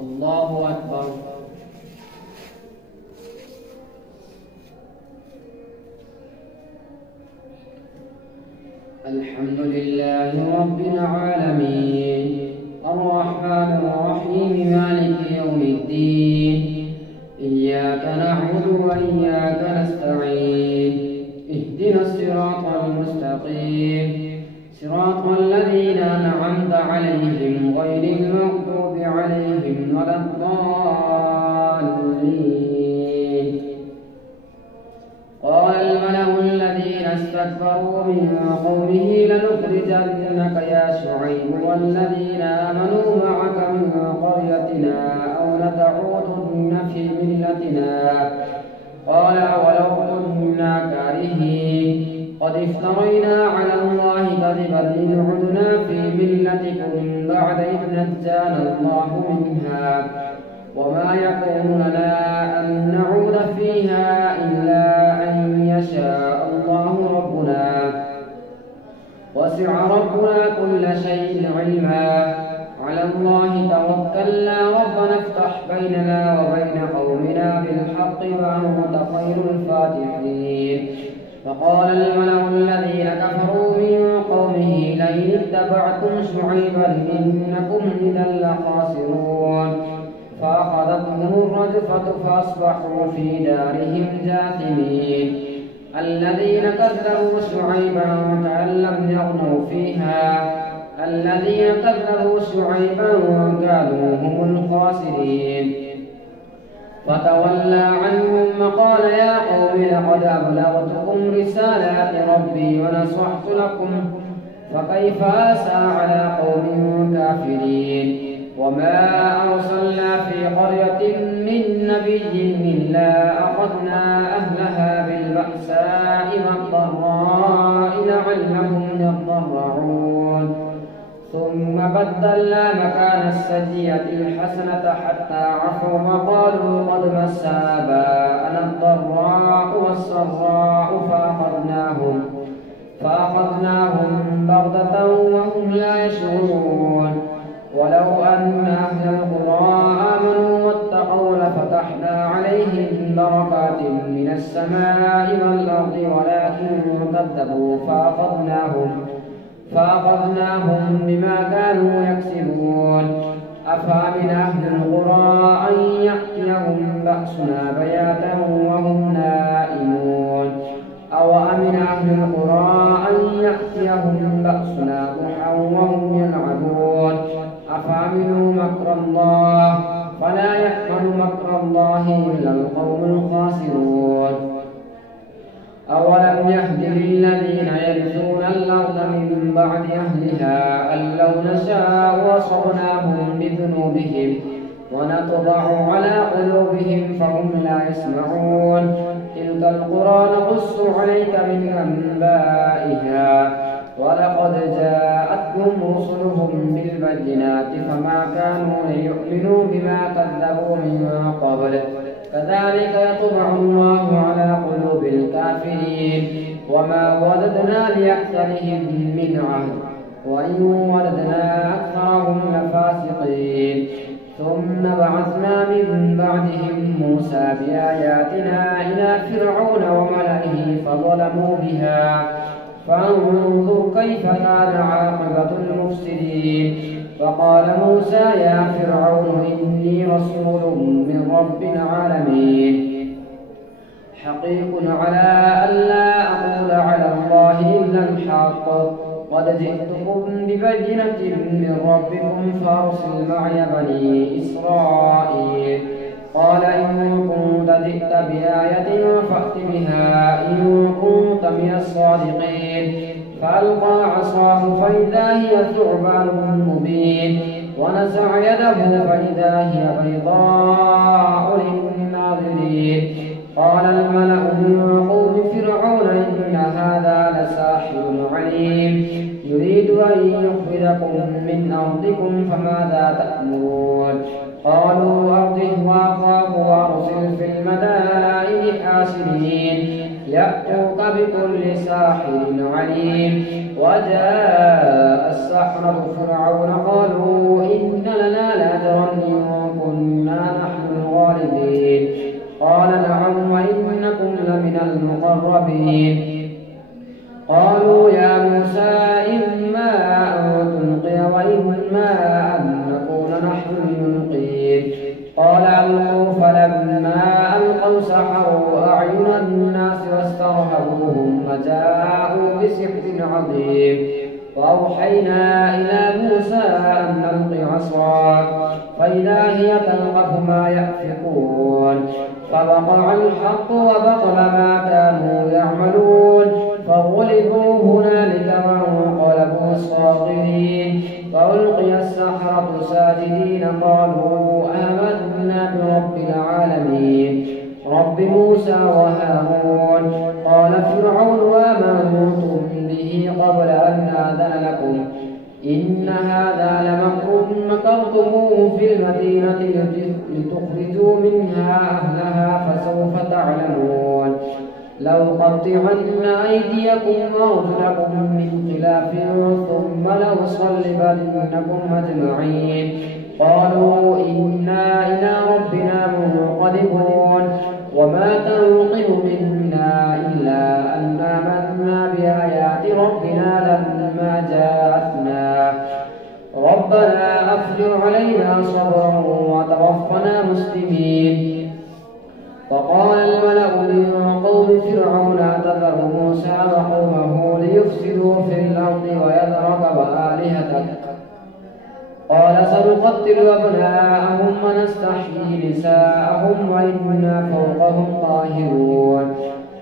الله أكبر. الحمد لله رب العالمين الرحمن الرحيم مالك يوم الدين إياك نعبد وإياك نستعين اهدنا الصراط المستقيم صراط الذين أنعمت عليهم غير المغضوب عليهم ولا الضالين. قال الملأ الذين استكبروا من قومه لنخرجنك يا شعيب والذين آمنوا معك من قريتنا أو لتعودن في ملتنا. قال أولو كنا كارهين قد افترينا على الله كذبا إن عدنا في ملتكم بعد إذ نجانا الله منها وما يكون لنا أن نعود فيها إلا أن يشاء الله ربنا وسع ربنا كل شيء علما على الله توكلنا ربنا افتح بيننا وبين قومنا بالحق وأنت خير الفاتحين. فقال الملأ الذين كفروا من قومه لئن اتبعتم شعيبا إنكم إذا لخاسرون. فأخذتهم الرجفة فأصبحوا في دارهم جاثمين. الذين كذبوا شعيبا كأن لم يغنوا فيها الذين كذبوا شعيبا كانوا هم الخاسرين. فتولى عنهم وقال يا قوم لقد أبلغتكم رسالات ربي ونصحت لكم فكيف آسى على قوم كافرين. وما أرسلنا في قرية من نبي إلا أخذنا أهلها بالبأساء والضراء لعلهم يضرعون. ثم بدلنا مكان السيئة الحسنة حتى عفوا وقالوا قد مس آباءنا الضراء والسراء فأخذناهم بغتة وهم لا يشعرون. ولو أن أهل القرى آمنوا واتقوا لفتحنا عليهم بركات من السماء والأرض ولكن كذبوا فأخذناهم بما كانوا يكسبون. أفأمن أهل القرى أن يأتيهم بأسنا بياتا وهم نائمون أو أمن أهل القرى أن يأتيهم بأسنا ضحى وهم يلعبون. أفأمنوا مكر الله فلا يأمن مكر الله إلا القوم الخاسرون. أولم يهد للذين يرثون الأرض من بعد أهلها أن لو نشاء أصبناهم بذنوبهم ونطبع على قلوبهم فهم لا يسمعون. تلك القرى نقص عليك من أنبائها ولقد جاءتهم رسلهم بالبينات فما كانوا ليؤمنوا بما كذبوا من قبل كذلك يطبع الله على قلوب الكافرين. وما وددنا لأكثرهم من عهد وإن وددنا أكثرهم لفاسقين. ثم بعثنا من بعدهم موسى بآياتنا إلى فرعون وملئه فظلموا بها فانظر كيف كان عاقبة المفسدين. فقال موسى يا فرعون إني رسول من رب العالمين حقيق على ألا أقول على الله إلا الحق قد جئتكم ببينة من ربكم فأرسل معي بني إسرائيل. قال إن كنت جئت بآية فأت بها إن كنت من الصادقين. فألقى عصاه فإذا هي ثعبان مبين ونزع يده فإذا هي بيضاء للناظرين. قال الملأ من قوم فرعون إن هذا لساحر عليم يريد أن يخرجكم من أرضكم فماذا تأمرون. قالوا أرجه وأخاه وأرسل في المدائن حاشرين يأتوك بكل ساحر عليم. وجاء السحرة فرعون قالوا إن لنا لأجرا إن وإما أن نكون نحن الملقين قال ألقوا فلما ألقوا سحروا أعين الناس واسترهبوهم وجاءوا بسحر عظيم وأوحينا إلى موسى أن ألق عصاك فإذا هي تلقف ما يأفكون فوقع الحق وبطل ما كانوا يعملون فغلبوا هنالك وانقلبوا صاغرين فألقي السحرة ساجدين قالوا آمنا برب العالمين رب موسى وهارون قال فرعون آمنتم به قبل أن آذن لكم إن هذا لمكر مكرتموه في المدينة لتخرجوا منها أهلها فسوف تعلمون لأقطعن أيديكم وأرجلكم من خلاف ثم لأصلبنكم أجمعين قالوا إنا إلى ربنا منقلبون وما تنقم منا إلا أن آمنا بآيات ربنا لما جاءتنا ربنا أفرغ علينا صبرا وتوفنا مسلمين وقال الملأ من قوم فرعون أتذر موسى وقومه ليفسدوا في الأرض ويذرك وآلهتك قال سنقتل أبناءهم ونستحيي نساءهم وإنا فوقهم قاهرون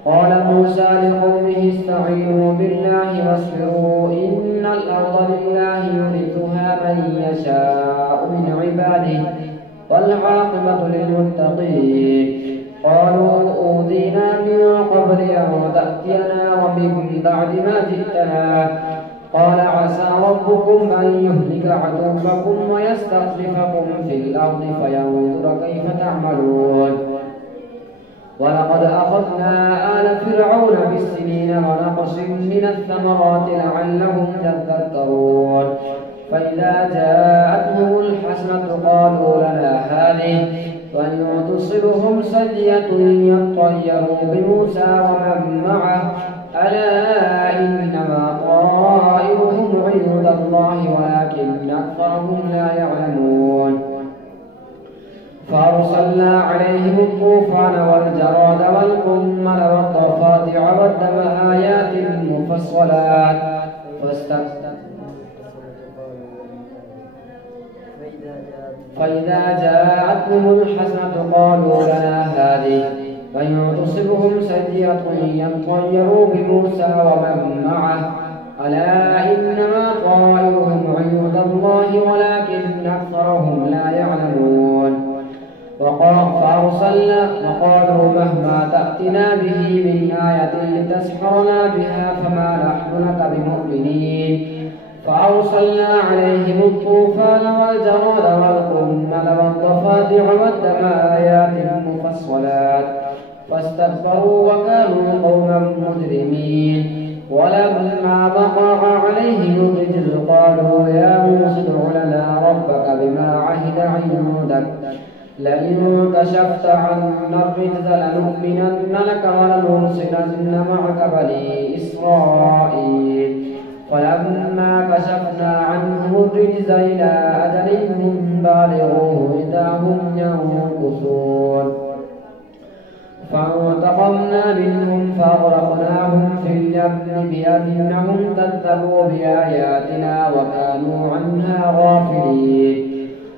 قال موسى لقومه استعينوا بالله واصبروا إن الأرض لله يورثها من يشاء من عباده والعاقبة للمتقين قالوا أوذينا من قبل أن تأتينا ومن بعد ما جئتنا قال عسى ربكم أن يهلك عدوكم ويستخلفكم في الأرض فينظر كيف تعملون ولقد أخذنا آل فرعون بالسنين ونقص من الثمرات لعلهم يذكرون فإذا جاءتهم الحسنة قالوا لنا هذه وإن تصبهم سيئة يطيروا بموسى ومن معه ألا إنما طائرهم عند الله ولكن أكثرهم لا يعلمون فأرسلنا عليهم الطوفان والجراد والقمل والضفادع والدم آيات مفصلات فإذا جاءتهم الحسنة قالوا لنا هذه وإن تصبهم سيئة يطيروا بموسى ومن معه ألا إنما طائرهم عند الله ولكن أكثرهم لا يعلمون فأرسلنا وقالوا مهما تأتنا به من آية لتسحرنا بها فما نحن لك بمؤمنين فأرسلنا عليهم الطوفان والجراد والقمل والضفادع والدم آيات مفصلات فاستكبروا وكانوا قوما مجرمين ولما وقع عليهم الرجز قالوا يا موسى ادع لنا ربك بما عهد عندك لئن كشفت عنا الرجز لنؤمنن لك ولنرسلن معك بني إسرائيل فلما كشفنا عنهم الرجز إلى أجل هم بالغوه إذا هم ينكثون فانتقمنا منهم فأغرقناهم في اليم بأنهم كذبوا بآياتنا وكانوا عنها غافلين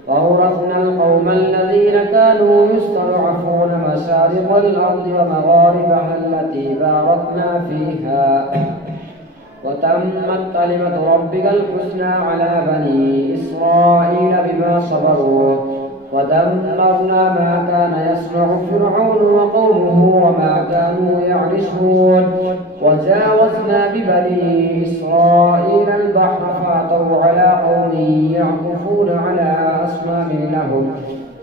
وأورثنا القوم الذين كانوا يستضعفون مشارق الأرض ومغاربها التي باركنا فيها وتمت كلمة ربك الحسنى على بني إسرائيل بما صبروا ودمرنا ما كان يصنع فرعون وقومه وما كانوا يعرشون وجاوزنا ببني إسرائيل البحر فأتوا على قوم يعكفون على أصنام لهم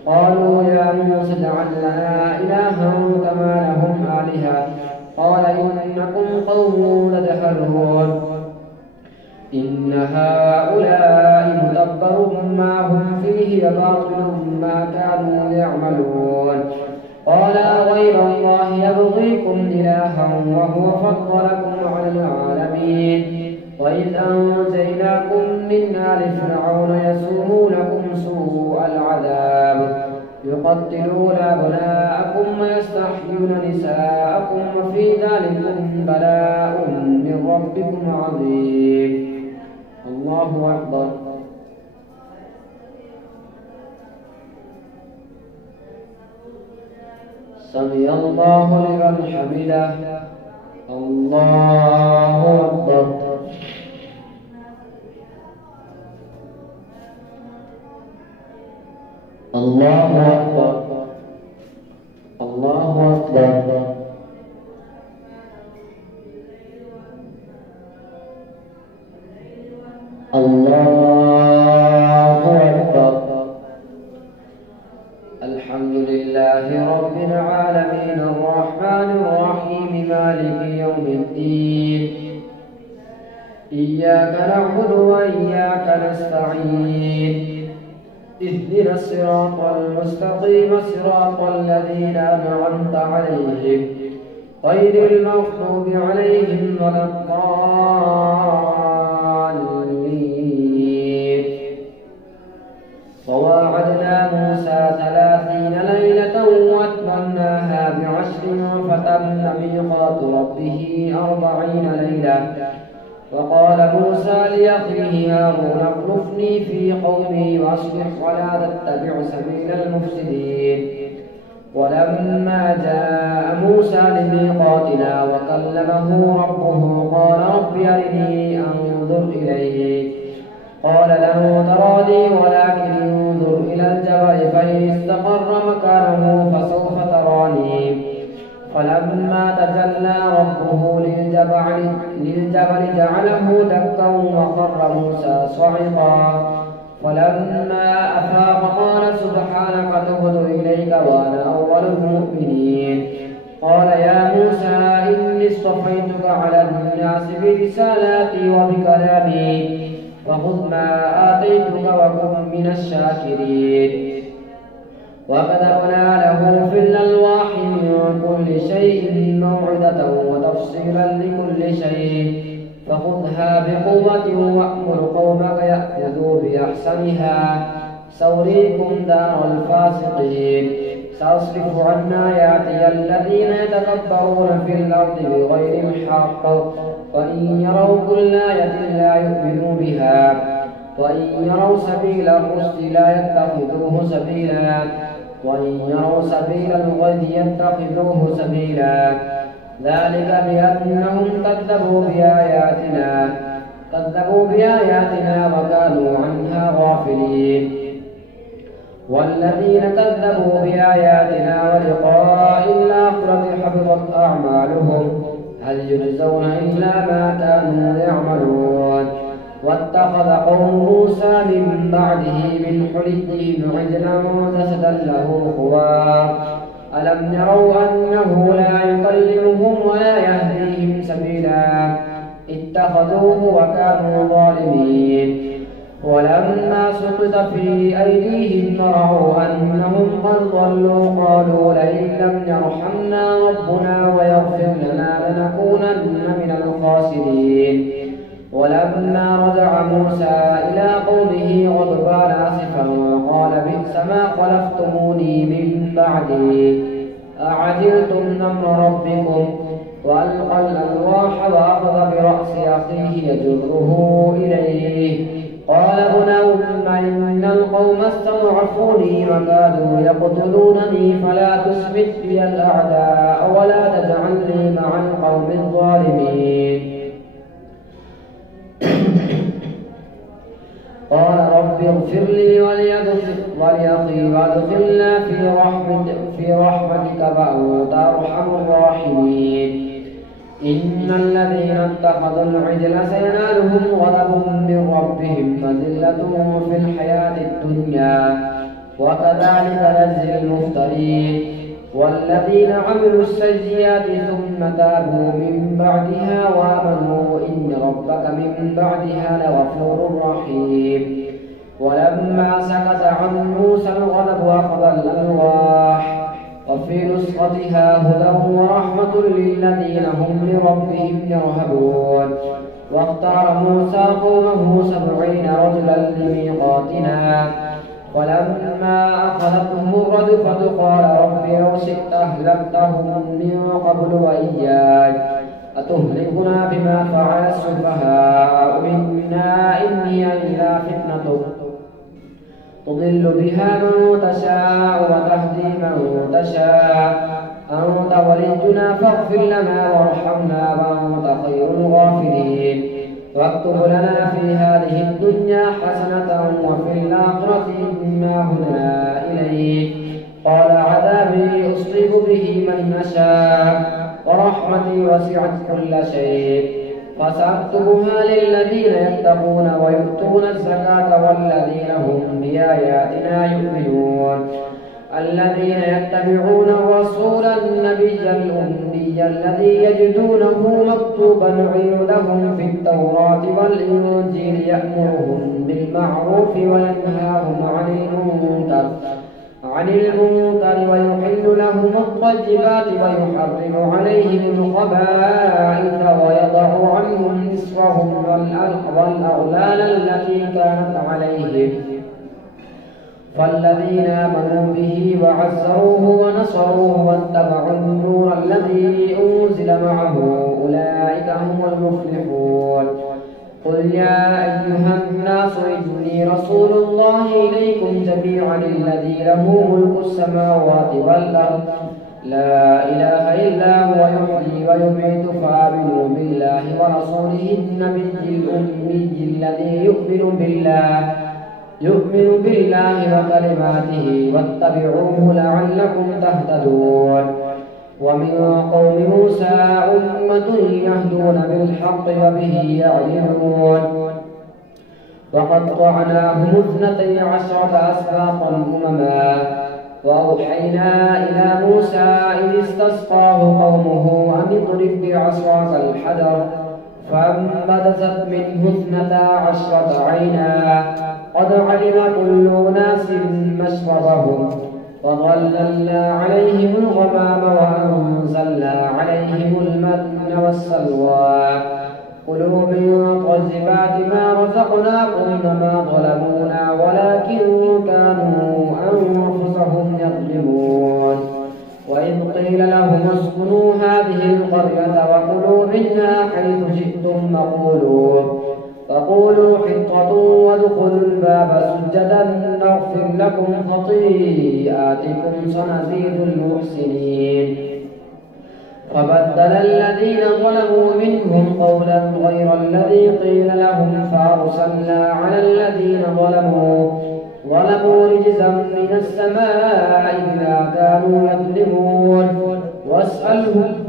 قالوا يا موسى اجعل لنا إلها كما لهم آلهة قال إنكم قوم تجهلون إن هؤلاء متبر ما هم فيه وباطل ما كانوا يعملون قال غير الله يبغيكم إلها وهو فضلكم على العالمين وإذ أنجيناكم من آل فرعون يسومونكم سوء العذاب يقتلون أبناءكم ويستحيون نساءكم وفي ذلكم بلاء من ربكم عظيم. الله أكبر. سمع الله لمن حمده. الله أكبر. الله أكبر. الله أكبر. الله أكبر. الحمد لله رب العالمين الرحمن الرحيم مالك يوم الدين إياك نعبد وإياك نستعين اهدنا الصراط المستقيم صراط الذين أنعمت عليهم غير المغضوب عليهم ولا الضالين. وواعدنا موسى 30 ليلة وأتممناها ب10 فتم ميقات ربه 40 ليلة. وقال موسى لأخيه هارون اخلفني في قومي وأصلح ولا تتبع سبيل المفسدين. ولما جاء موسى لميقاتنا وكلمه ربه قال رب أرني أنظر إليك قال لن تراني ولكن انظر إلى الجبل فإن استقر مكانه فسوف تراني. فلما تجلى ربه للجبل جعله دكا وخر موسى صعقا. فلما أفاق قال سبحانك تبت إليك وأنا أول المؤمنين. قال يا موسى إني اصطفيتك على الناس برسالاتي وبكلامي فخذ ما آتيتك وكن من الشاكرين. وكتبنا له في الألواح من كل شيء موعظة وتفصيلا لكل شيء فخذها بقوة وأمر قومك يأخذوا بأحسنها سأريكم دار الفاسقين. سأصرف عن آياتي الذين يتكبرون في الأرض بغير الحق وإن يروا كل آية لا يؤمنوا بها وإن يروا سبيل الرشد لا يتخذوه سبيلا وإن يروا سبيل الغي يتخذوه سبيلا. ذلك بأنهم كذبوا بآياتنا وكانوا عنها غافلين. والذين كذبوا بآياتنا ولقاء الآخرة حبطت أعمالهم هل يجزون إلا ما كانوا يعملون. واتخذ قوم موسى من بعده من حليهم عجلا جسدا له خوار ألم يروا أنه لا يكلمهم ولا يهديهم سبيلا اتخذوه وكانوا ظالمين. ولما سقط في أيديهم رأوا أنهم قد ضلوا قالوا لئن لم يرحمنا ربنا ويغفر لنا لنكونن من الخاسرين. ولما رجع موسى إلى قومه غضبان آسفا قال بئس ما خلفتموني من بعدي أعجلتم أمر ربكم وألقى الألواح وأخذ برأس أخيه يجره إليه قال ابن أم إن القوم استضعفوني وكادوا يقتلونني فلا تسمت بي الأعداء ولا تجعلني مع القوم الظالمين. قال رب اغفر لي ولأخي وادخلنا في رحمتك فأنت أرحم الراحمين. إن الذين اتخذوا العجل سينالهم غضب من ربهم وذلة في الحياة الدنيا وكذلك نجزي المفترين. والذين عملوا السيئات ثم تابوا من بعدها وآمنوا إن ربك من بعدها لغفور رحيم. ولما سكت عن موسى الغضب أخذ الألواح وفي نسختها هدى ورحمة للذين هم لربهم يرهبون. واختار موسى قومه 70 رجلا لميقاتنا ولما أخذتهم الرجفة قال رب لو شئت أهلكتهم من قبل وإياي أتهلكنا بما فعل السفهاء منا إن هي إلا فتنة تضل بها من تشاء وتهدي من تشاء أنت ولينا فاغفر لنا وارحمنا وأنت خير الغافرين واكتب لنا في هذه الدنيا حسنة وفي الآخرة إنا هدنا إليك قال عذابي أصيب به من نشاء ورحمتي وسعت كل شيء فسأكتبها للذين يتقون ويؤتون الزكاة والذين هم بآياتنا يؤمنون الذين يتبعون الرسول النبي الأمي الذي يجدونه مكتوبا عندهم في التوراة والإنجيل يأمرهم بالمعروف وينهاهم عن المنكر ويحل لهم الطيبات ويحرم عليهم الخبائث ويضع عنهم إصرهم والأغلال التي كانت عليهم فالذين آمنوا به وعزروه ونصروه واتبعوا النور الذي أنزل معه أولئك هم المفلحون قل يا أيها الناس إني رسول الله إليكم جميعا الذي له ملك السماوات والأرض لا إله إلا هو يحيي ويميت فآمنوا بالله ورسوله النبي الأمي الذي يؤمن بالله وكلماته واتبعوه لعلكم تهتدون ومن قوم موسى أمة يهدون بالحق وبه يعدلون وقطعناهم 12 أسباطا أمما وأوحينا إلى موسى إذ استسقاه قومه أن اضرب بعصاك الحجر فانبجست منه 12 عينا قد علم كل أناس مشربهم وظللنا عليهم الغمام وأنزلنا عليهم المن والسلوى كلوا من طيبات ما رزقناكم وما ظلمونا ولكن كانوا أنفسهم يظلمون وإذ قيل لهم اسكنوا هذه القرية وكلوا منها حيث شئتم فقولوا حطة وادخلوا الباب سجدا نغفر لكم خطيئاتكم سنزيد المحسنين فبدل الذين ظلموا منهم قولا غير الذي قيل لهم فأرسلنا على الذين ظلموا رجزا من السماء بما كانوا يظلمون واسألهم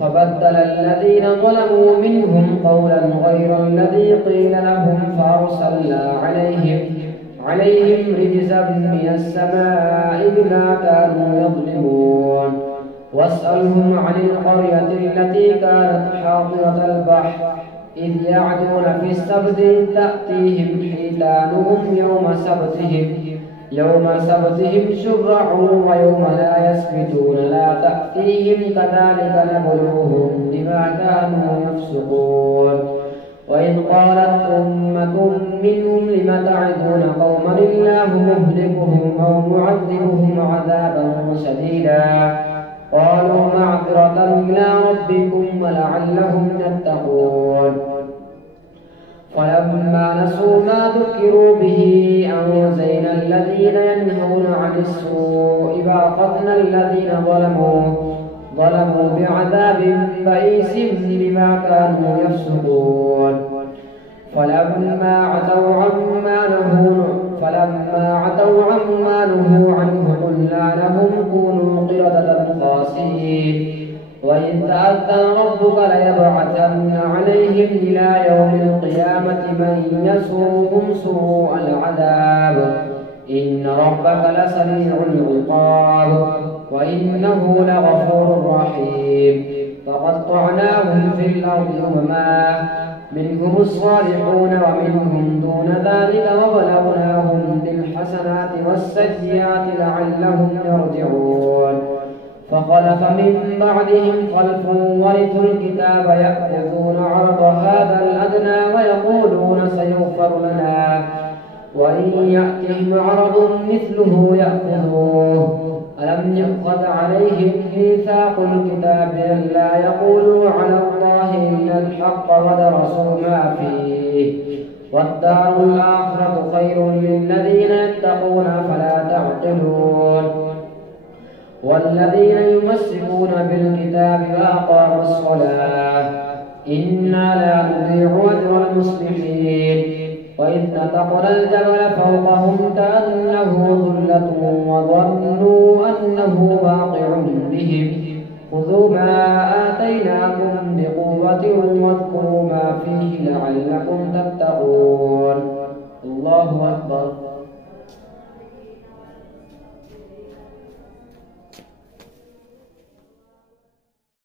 فبدل الذين ظلموا منهم قولا غير الذي قيل لهم فأرسلنا عليهم رجزا من السماء بما كانوا يظلمون واسألهم عن القرية التي كانت حاضرة البحر إذ يعدون في السبت تأتيهم حيتانهم يوم سبتهم شرعا ويوم لا يسبتون لا تأتيهم كذلك نبلوهم بما كانوا يفسقون وإذ قالت أمة منهم لم تعدون قوما الله مهلكهم أو معذبهم عذابا شديدا قالوا معذرة إلى ربكم ولعلهم يتقون فلما نسوا ما ذكروا به أنجينا الذين ينهون عن السوء فأخذنا الذين ظلموا بعذاب بئيس بما كانوا يفسقون فلما عتوا عما نهوا عنه قلنا لهم كونوا قردة خاسئين وإذ تأذن ربك ليبعثن عليهم إلى يوم القيامة من يسوءهم سوء العذاب إن ربك لسريع العقاب وإنه لغفور رحيم فقطعناهم في الأرض أمما منهم الصالحون ومنهم دون ذلك وبلوناهم بالحسنات والسيئات لعلهم يرجعون فخلف من بعدهم خلف ورثوا الكتاب يأخذون عرض هذا الأدنى ويقولون سيغفر لنا وإن يأتهم عرض مثله يأخذوه. ألم يؤخذ عليهم ميثاق الكتاب ألا يقولوا على الله إلا الحق ودرسوا ما فيه والدار الآخرة خير للذين يتقون فلا تعقلون. والذين يمسكون بالكتاب وأقاموا الصلاة إنا لا نضيع أجر المصلحين. وإذ نتقنا الجبل فوقهم كأنه ظلة وظنوا أنه واقع بهم خذوا ما آتيناكم بقوة واذكروا ما فيه لعلكم تتقون. الله أكبر.